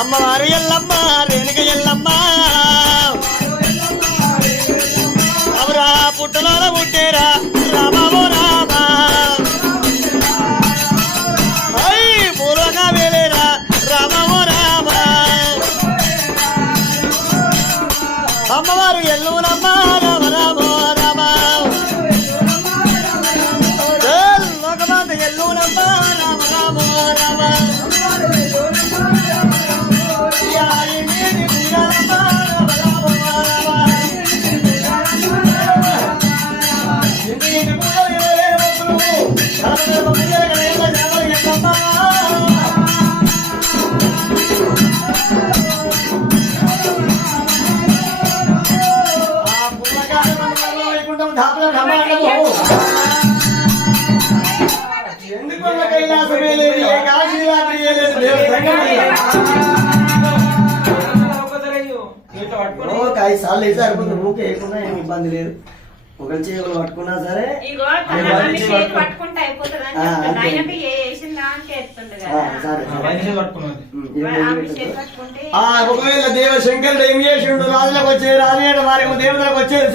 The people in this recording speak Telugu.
అమ్మవారు ఎల్లమ్మ రేణుక ఎల్లమ్మ అవరా పుట్టలోన పుట్టేరా రామో రామ పూర్వగా వేలేరా రామో రామ అమ్మవారు ఎల్లునమ్మ రామ రామో రామ లోకమాత ఎల్లునమ్మ రామ రామో రామ సార్లు అయితే సరిపోతుంది ఊకే వేయకుండా ఏమి ఇబ్బంది లేదు ఒకరి చేతులు పట్టుకున్నా సరే ఒకవేళ దేవ శంకరుడు ఏం చేసిండు రాజులకు వచ్చే రాజు వారికి దేవతలకు వచ్చేది